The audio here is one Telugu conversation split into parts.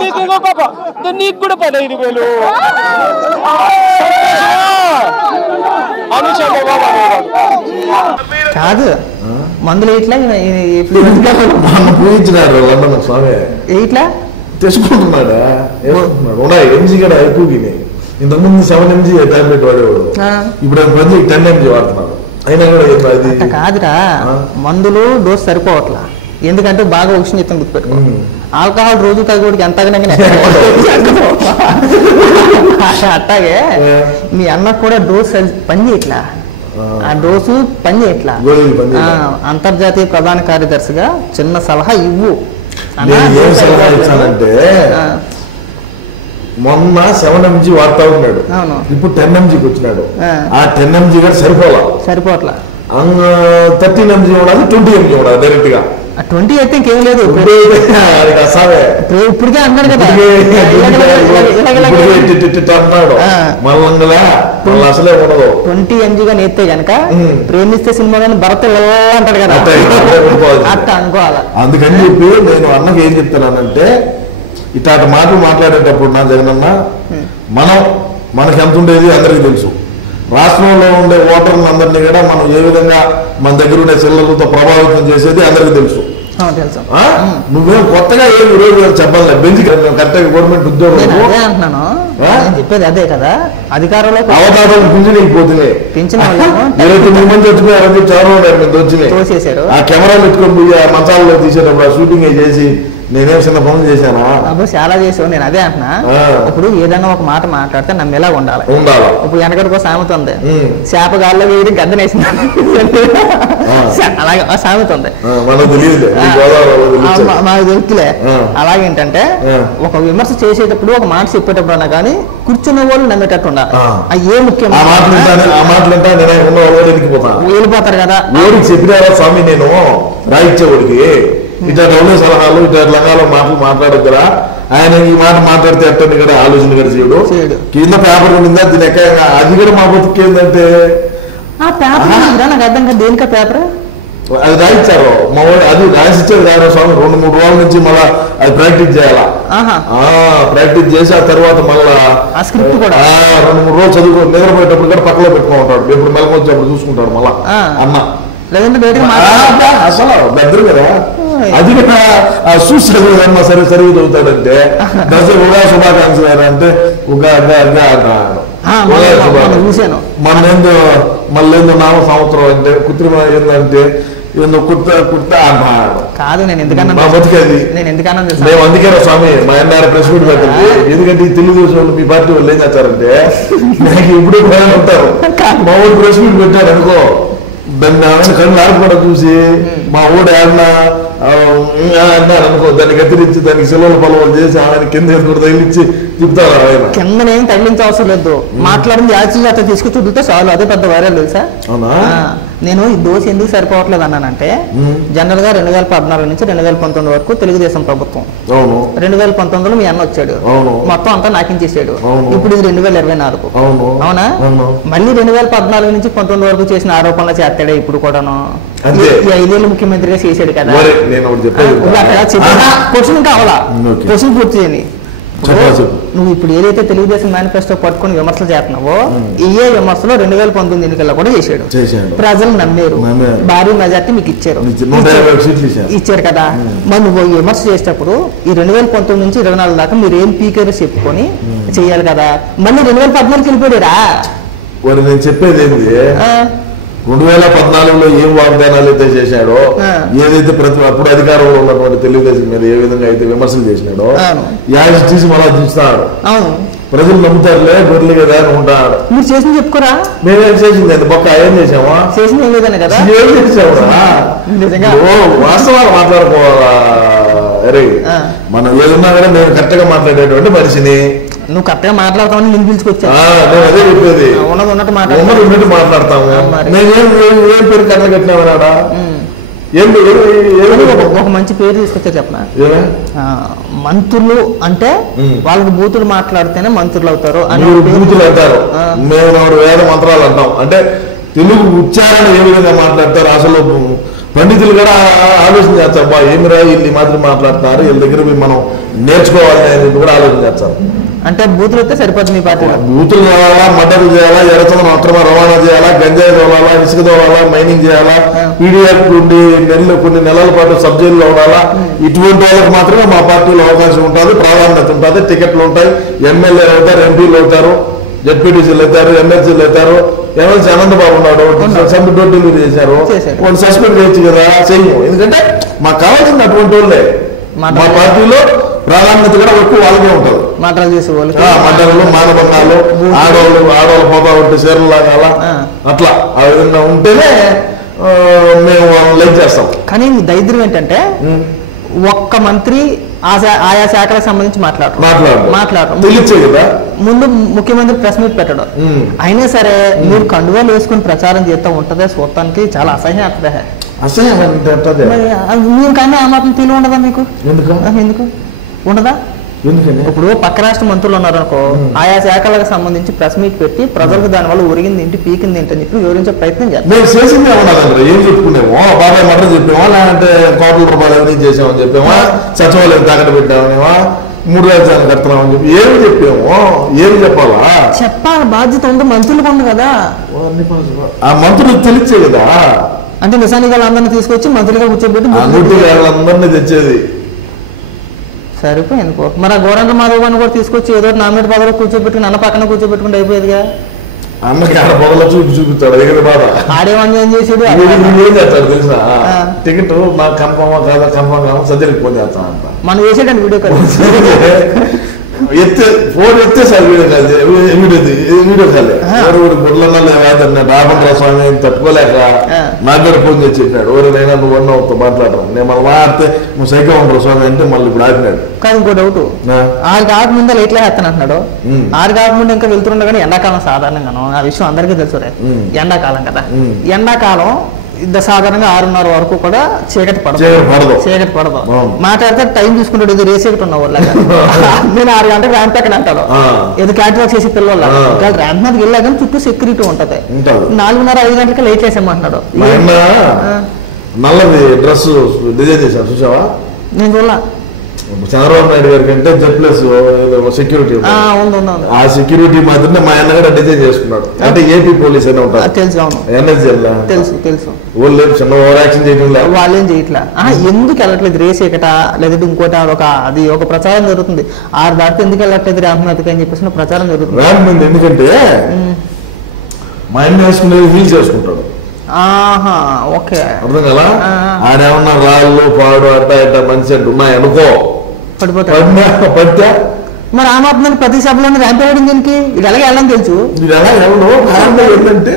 నీకు ఇంకో పాప నీకు కూడా 15,000 కాదు మందులు ఇట్లా పూయించినారు స్వామి ఇట్లా తెచ్చుకుంటున్నాడా ఉన్నాయి ఎంజీ కూడా ఎక్కువ ఇంతకుముందు 7 mg టాబ్లెట్ వాడేవాడు ఇప్పుడు ప్రతి 10 mg వాడుతున్నాడు అయినా కూడా అది కాదురా మందులు డోస్ సరిపోవట్లా ఎందుకంటే బాగా ఉష్ణితం గుర్తుపెట్టుకో ఆల్కహాల్ రోజు తాగేవాడికి ఎంత అట్టాగే మీ అన్నకు కూడా డోస్ పని చేయట్లా ఆ డోసు పని చేయట్లా అంతర్జాతీయ ప్రధాన కార్యదర్శిగా చిన్న సలహా ఇవ్వు ఇచ్చానంటే మొన్న 7 mg వాడుతా ఉన్నాడు ఇప్పుడు 10 mgకి వచ్చినాడు ఆ 10 mg కూడా సరిపోట్లా 13 mg ఉండాలి 20 mg ఉండాలి డైరెక్ట్ గా 20 అయితే ఇంకేం లేదు ఇప్పటికే అన్నాడు కదా అసలే ఉండదు 20 mg గా నేర్తే గనక ప్రేమిస్తే సినిమా కానీ భరత అంటాడు కదా అట్ట అనుకోవాలి. అందుకని చెప్పి నేను అన్నకి ఏం చెప్తున్నానంటే ఇట్లాంటి మాటలు మాట్లాడేటప్పుడు నా జగనన్న మనకి ఎంత ఉండేది అందరికీ తెలుసు. రాష్ట్రంలో ఉండే ఓటర్లు అందరినీ కూడా మనం ఏ విధంగా మన దగ్గర ఉండే చిల్లలతో ప్రభావితం చేసేది అందరికీ తెలుసు. నువ్వేం కొత్తగా ఏమి రోజు చెప్పాలి బెంచ్ కరెక్ట్గా గవర్నమెంట్ ఉద్యోగం అంటున్నాను చెప్పేది అదే కదా అధికారంలో అవతారం పింఛన్ అయిపోతున్నాయి. పింఛన్ 29 మంది వచ్చినాయి చంద్రబాబు గారి మీద వచ్చినాయి. ఆ కెమెరా పెట్టుకొని పోయి ఆ మంచాలలో తీసేటప్పుడు ఆ షూటింగ్ చేసి నేనేం చిన్న పనులు చేశానా చాలా చేసావు. నేను అదే అంటున్నా ఇప్పుడు ఏదైనా ఒక మాట మాట్లాడితే నమ్మేలా ఉండాలి. ఇప్పుడు వెనకడికో సామెత ఉంది చేప గాల్లో వేయడం గద్దనేసింది అలాగే ఆ సామెత ఉంది మాకు తెలుసులే. అలాగేంటంటే ఒక విమర్శ చేసేటప్పుడు ఒక మాట చెప్పేటప్పుడు అన్నా కానీ కూర్చున్న వాళ్ళు నమ్మేటట్టు ఉండాలి. ఏ ముఖ్యం వెళ్ళిపోతారు కదా చెప్పినారా స్వామి నేను రాయిచ్చేవాడికి ఇట్లా డౌన్ సలహాలు ఇట్లా లంగాలో మాటలు మాట్లాడొద్దురా ఆయన ఈ మాట మాట్లాడితే ఎట్టండి కదా ఆలోచన కూడా చేయడు కింద పేపర్ ఉండిందా దీని ఎక్కడ అది కూడా మా బతుకు ఏంటంటే నాకు అర్థం కదా దేనికా పేపర్ అది రాయించారు మా వాడు అది రాసిచ్చారు కాదు స్వామి 2-3 రోజుల నుంచి మళ్ళా అది ప్రాక్టీస్ చేయాలా ప్రాక్టీస్ చేసి ఆ తర్వాత మళ్ళా 2-3 రోజులు చదువుకో నిద్రపోయేటప్పుడు కూడా పక్కలో పెట్టుకో ఉంటాడు ఎప్పుడు మెలకు వచ్చి అప్పుడు చూసుకుంటాడు మళ్ళా అన్న అసలు బెదరు కదా అది కూడా చూసాడు సరే సరిగ్గా చదువుతాడంటే దశ ఉగా శుభాకాంక్షలు అంటే ఉగా మళ్ళీ ఏందో నామ సంవత్సరం అంటే కృత్రిమ ఏంటంటే ఏందో కుర్త అంటున్నాడు కాదు. నేను ఎందుకన్నా మేము అందుకే స్వామి మా అన్న ప్రెస్ మీట్ పెట్టండి ఎందుకంటే ఈ తెలుగుదేశం వాళ్ళు మీ పార్టీ వాళ్ళు ఏం చేస్తారంటే నాకు ఇప్పుడు ఉంటారు మా ఊరు ప్రెస్ మీట్ పెట్టాడు అనుకో దాన్ని కళ్ళు ఆడుకోవడా చూసి మా ఊడు ఏమన్నా అన్నారు అనుకో దాన్ని కత్తిరించి దానికి సెలవుల పొలవలు చేసి ఆయన కింద కూడా తగిలించి చెప్తారు ఆయన కిందనేం తగిలించే అవసరం లేదు మాట్లాడింది యాక్చువల్గా అట్లా తీసుకు చూపితే చాలు అదే పెద్ద వైరల్ తెలుసా. నేను ఈ దోశ ఎందుకు సరిపోవట్లేదు అన్నానంటే జనరల్ గా 2014 నుంచి 2019 వరకు తెలుగుదేశం ప్రభుత్వం 2019లో మీ అన్న వచ్చాడు మొత్తం అంతా నాకించేసాడు. ఇప్పుడు ఇది 2024 అవునా మళ్ళీ 2014 నుంచి 19 వరకు చేసిన ఆరోపణలు చేస్తాడే ఇప్పుడు కూడాను 5 ఏళ్ళు ముఖ్యమంత్రిగా చేశాడు కదా. క్వశ్చన్ కావాలా క్వశ్చన్ పూర్తి చేయండి. నువ్వు ఇప్పుడు ఏదైతే తెలుగుదేశం మేనిఫెస్టో పట్టుకుని విమర్శలు చేస్తున్నావో ఏ విమర్శలో 2019 ఎన్నికల్లో కూడా చేశాడు. ప్రజలు నమ్మారు భారీ మెజార్టీ మీకు ఇచ్చారు కదా. మరి నువ్వు విమర్శ చేసేటప్పుడు ఈ 2019 నుంచి 24 దాకా మీరు ఏం పీకేరు చెప్పుకొని చెయ్యాలి కదా. మళ్ళీ 2014కి వెళ్ళిపోయారా నేను చెప్పేది ఏంటి 2014లో ఏం వాగ్దానాలు అయితే చేశాడో ఏదైతే అప్పుడు అధికారంలో ఉన్నటువంటి తెలుగుదేశం మీద ఏ విధంగా అయితే విమర్శలు చేసినాడో యాజ్ తీసి మళ్ళా చూస్తాడు. ప్రజలు నమ్ముతారులే గొర్రెలు కదా అనుకుంటాడు. మీరు చేసింది చెప్పుకోరా మేమేం చేసింది ఎంత బొక్క ఏం చేసామా చేసింది ఏం లేదనే కదా ఏం చేసావురా వాస్తవాలు మాట్లాడుకోవాలా. అరే మనం ఏదన్నా కూడా నేను కరెక్ట్ గా మాట్లాడేటువంటి మనిషిని నువ్వు కరెక్ట్గా మాట్లాడతామని నేను పిలుచుకొచ్చా అదే చెప్పేది ఉన్నది ఉన్నట్టు మాట్లాడతాము. ఏం పేరు కట్టలు కట్టినామన్నాడా ఒక మంచి పేరు తీసుకొచ్చా చెప్పనా మంత్రులు అంటే వాళ్ళకి బూతులు మాట్లాడితేనే మంత్రులు అవుతారు బూతులు అంటారు. మేము వేద మంత్రాలు అంటాం అంటే తెలుగు ఉచ్చారణ ఏ విధంగా మాట్లాడతారు అసలు పండితులు కూడా ఆలోచన చేస్తారు, బా ఏమిరా వీళ్ళు మాత్రం మాట్లాడుతున్నారు, వీళ్ళ దగ్గర మనం నేర్చుకోవాలి అనేది కూడా ఆలోచన చేస్తారు. అంటే బూతులు వస్తే సరిపోతుంది మీ పార్టీ. బూతులు కావాలా, మర్డర్లు చేయాలా, ఎర్రచందనం అక్రమ రవాణా చేయాలా, గంజాయి తోలాలా, ఇసుక తోలాలా, మైనింగ్ చేయాలా, పీడిఎఫ్ నుండి కొన్ని నెలల పాటు సబ్ జైల్లో ఉండాలా, ఇటువంటి వాళ్ళకి మాత్రమే మా పార్టీలో అవకాశం ఉంటుంది, ప్రాధాన్యత ఉంటుంది, టికెట్లు ఉంటాయి, ఎమ్మెల్యేలు అవుతారు, ఎంపీలు అవుతారు, జెడ్పీటీసీలు అవుతారు, ఎమ్మెల్సీలు అవుతారు. ఎమ్మెల్సీ అనంతబాబు ఉన్నాడు, సబ్ డెలివరీ చేశారు, వాళ్ళు సస్పెండ్ చేయొచ్చు కదా, చెయ్యము. ఎందుకంటే మాకు కావాల్సింది అటువంటి వాళ్ళే. మా పార్టీలో ప్రాధాన్యత కూడా ఎక్కువ వాళ్ళకే ఉంటుంది. మాటలు చేసే వాళ్ళు, మటన్లు, మానభంగాలు, ఆడవాళ్ళు పోతా ఉంటే చీరలు లాగాల, అట్లా ఆ విధంగా ఉంటేనే మేము లైక్ చేస్తాం. కానీ దరిద్రం ఏంటంటే ఒక్క మంత్రి ఆయా శాఖలకు సంబంధించి మాట్లాడటం తెలియచ్చే కదా. ముందు ముఖ్యమంత్రి ప్రెస్ మీట్ పెట్టడం, అయినా సరే మీరు కండువాలు వేసుకుని ప్రచారం చేస్తూ ఉంటదే చూడటానికి చాలా అసహ్యం అవుతుంది. అసహ్యం అంటే మీరు కానీ ఆ మాత్రం తెలివి ఉండదా మీకు? ఎందుకు ఉండదా? ఎందుకని ఇప్పుడు పక్క రాష్ట్ర మంత్రులు ఉన్నారనుకో, ఆయా శాఖలకు సంబంధించి ప్రెస్ మీట్ పెట్టి ప్రజలకు దాని వల్ల ఒరిగింది ఏంటి, పీకింది ఏంటి అని చెప్పి వివరించే ప్రయత్నం చేస్తాం. మేము చేసిందే ఉన్నదండి. ఏం చెప్పుకునేమో, బాబాయ్ మటర్ చెప్పామా, లేదంటే కోట్ల రూపాయలు అవినీతి చేసామని చెప్పామా, సచివాలయం తాకట్టు పెట్టామనేమా, 3 రాజధానులు కడుతున్నామని చెప్పి ఏమి చెప్పామో, ఏమి చెప్పాలా? చెప్పాలి, బాధ్యత ఉంది, మంత్రులకు ఉంది కదా. ఆ మంత్రులకు తెలిసే కదా. అంటే నిజానికి వాళ్ళందరినీ తీసుకొచ్చి మంత్రులుగా కూర్చోబెట్టి అందరినీ తెచ్చేది సరిపోయింది. మరి ఆ గోరంట్ల మాధవ్ గారిని కూడా తీసుకొచ్చి ఏదో నామినేట్ పదవిలో కూర్చోబెట్టుకుని అన్న పక్కన కూర్చోబెట్టుకుంటే అయిపోయేదిగా. అన్నకి ఆడ పొగలో చూపిస్తాడు, దగ్గర బాధ ఆడేమని ఏం చేసేది, ఏం చేస్తాడు తెలుసా? టికెట్ మాకు కన్ఫర్మా కాదా, కన్ఫర్మ్ కాదా, సర్జరీకి ఫోన్ చేస్తానంట. మనం వేసేటండి వీడియో కాల్, ఫోన్ ఎత్తే సార్ వీడియో కాలే. గుడ్లన్నా లేదన్న రాబండ్రా స్వామి తట్టుకోలేక నాకు కూడా ఫోన్ చేసి చెప్పాడు, ఎవరైనా నువ్వు అన్నతో మాట్లాడరా, నేను మళ్ళీ మాట్లాడితే నువ్వు సైకో ఉండరు స్వామి అంటే మళ్ళీ ఇప్పుడు ఆపినాడు. కానీ ఇంకో డౌట్, 6 కాకముందే లైట్లా వేస్తాను అంటున్నాడు. 6 కాకముందే ఇంకా వెళ్తుండే కానీ ఎండాకాలం సాధారణంగాను, ఆ విషయం అందరికీ తెలుసు, ఎండాకాలం కదా. ఎండాకాలం సాధారణంగా 6:30 వరకు కూడా చీకటి పడదు. మాట్లాడితే టైం చూసుకుంటాడు, ఇది రేసేకటి ఉన్న వాళ్ళ. నేను 6 గంటలకు ర్యాంప్ ఎక్కడ అంటాడు, ఏదో క్యాట్ వాక్ చేసి పిల్లల ర్యాంప్ మీదకి వెళ్ళా కానీ చుట్టూ సెక్యూరిటీ ఉంటది. 4:30-5 గంటలకి లేట్ చేసామంటున్నాడు. నల్లది డ్రెస్ డిజైన్ చేశారు చూసావా? నేను చూడలా. చంద్రబాబు నాయుడు గారికి అంటే జెడ్ప్లస్ సెక్యూరిటీ, ఆ సెక్యూరిటీ మాత్రమే మా అన్న కూడా డిజైన్ చేసుకున్నాడు. అంటే ఏపీ పోలీస్ అని ఉంటారు, తెలుసు. వాళ్ళు చిన్న ఓవర్ యాక్షన్ చేయడం లేదు, వాళ్ళేం చేయట్లా. ఎందుకు వెళ్ళట్లేదు రేస్ ఎక్కట, లేదంటే ఇంకోటి అది ఒక ప్రచారం జరుగుతుంది. 6 దాటితే ఎందుకు వెళ్ళట్లేదు ర్యాంప్ మీదకి అని చెప్పేసి ప్రచారం జరుగుతుంది. ర్యాంప్ మీద ఎందుకంటే మా అన్న వేసుకునేది హీల్స్ చేసుకుంటాడు. ఓకే, అర్థం కదా. ఆడేమన్నా రాళ్ళు పాడు అట్ట ఇట్ట మంచి అంటూ ఉన్నాయనుకో, పడితే మరి ఆ మాత్రం ప్రతి సభలో ర్యాంప్ వేయడం దీనికి, ఇది ఎలాగ వెళ్ళని తెలుసు. ఇది ఎలా ఎవరు ఏంటంటే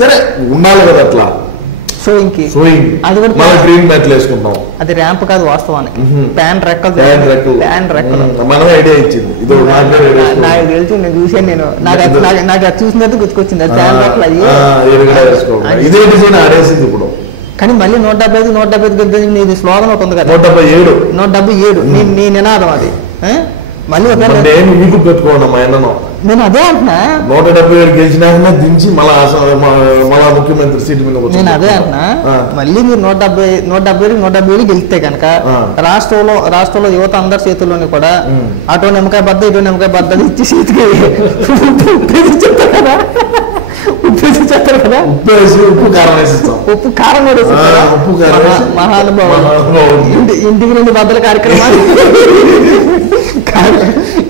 సరే ఉండాలి కదా అట్లా షోయింగ్ అది కూడా గ్రీన్ మ్యాట్లు వేసుకుంటాం. అది ర్యాంప్ కాదు వాస్తవానికి, ప్యాన్ రెక్కలు మనమే ఐడియా ఇచ్చింది. ఇది నాకు తెలుసు, నేను చూసాను, నాకు అది చూసినట్టు గుర్తుకొచ్చింది. అది ప్యాన్ రెక్కలు ఇదే డిజైన్ ఆడేసింది ఇప్పుడు. కానీ మళ్ళీ 175 నీది స్లోగన్ ఒకటి ఉంది కదా, 177 నీ నినాదం అది. మళ్ళీ నేను మీకు పెట్టుకోండి మా అన్నను, నేను అదే అంటున్నా. 177 గెలిచినాక దించి మళ్ళా ముఖ్యమంత్రి సీటు మీద నేను అదే అంటున్నా. మళ్ళీ మీరు 170 గెలిస్తే కనుక రాష్ట్రంలో యువత అందరి చేతుల్లోని కూడా అటో నిమ్మకాయ బద్ద ఇటో నిమ్మకాయ బద్ద ఇచ్చి సీటుకి చెప్తారు కదా, చెప్తారు కదా, ఉప్పు కారం కూడా మహానుభావులు. ఇంటికి 2 బద్దల కార్యక్రమాలు,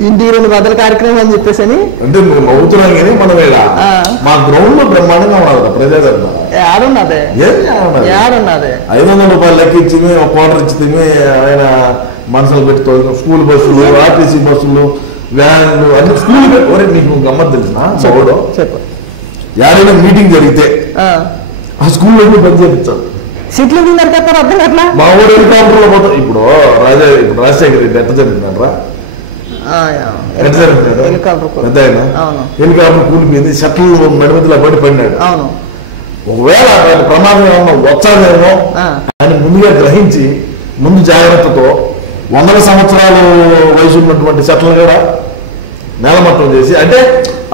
ఇంటికి 2 బద్దల కార్యక్రమం అని చెప్పేసి అని అంటే నువ్వు నవ్వుతున్నావు కానీ మనం మా గ్రౌండ్ లో బ్రహ్మాండంగా ఉన్నది ప్రజాదరణ. ఏడున్నది 500 రూపాయలు లెక్కించి ఒక క్వార్టర్ ఇచ్చి ఆయన మనసులు పెట్టుకో. స్కూల్ బస్సులు, ఆర్టీసీ బస్సులు, వ్యాన్లు అన్ని స్కూల్ పెట్టుకోరే. నీకు గమ్మత్ తెలిసిన ఏదైనా మీటింగ్ జరిగితే ఆ స్కూల్లో పని చేయించాలి. సీట్లు నరికేస్తారు అర్థం అట్లా. మా ఊరు హెలికాప్టర్ లో పోతాం. ఇప్పుడు రాజశేఖర్ రెడ్డి ఎట్ట జరిగిందంటారా, హెలికాప్టర్ కూలిపోయింది, షట్లు నడిమతిలో పడినాడు. ఒకవేళ ప్రమాదం ఏమన్నా వచ్చాదేమో అని ముందుగా గ్రహించి ముందు జాగ్రత్తతో 100 సంవత్సరాలు వయసు ఉన్నటువంటి షట్లను కూడా నేలమట్టం చేసి, అంటే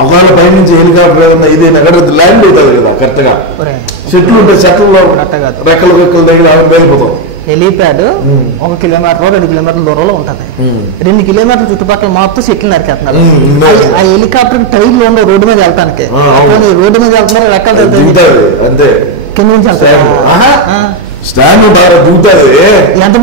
ఒకవేళ పైనుంచి హెలికాప్టర్ ఏదన్నా ఇది ఎక్కడ ల్యాండ్ అవుతుంది కదా కరెక్ట్ గా చెట్లు ఉంటాయి చెట్లలో రెక్కలు దగ్గర వెళ్ళిపోతాం హెలీప్యాడ్ 1 కిలోమీటర్ 2 కిలోమీటర్ల దూరంలో ఉంటుంది 2 కిలోమీటర్ల చుట్టుపక్కల మొత్తం చెట్లు నరికేస్తున్నారు ఆ హెలికాప్టర్ టైర్లు ఉండవు రోడ్డు మీద వెళ్తానికి రోడ్డు మీద వెళ్తున్నారు రెక్కలు అంతే కింద నుంచి వెళ్తారు స్టాండ్ బాగా దిగుతుంది ఎంత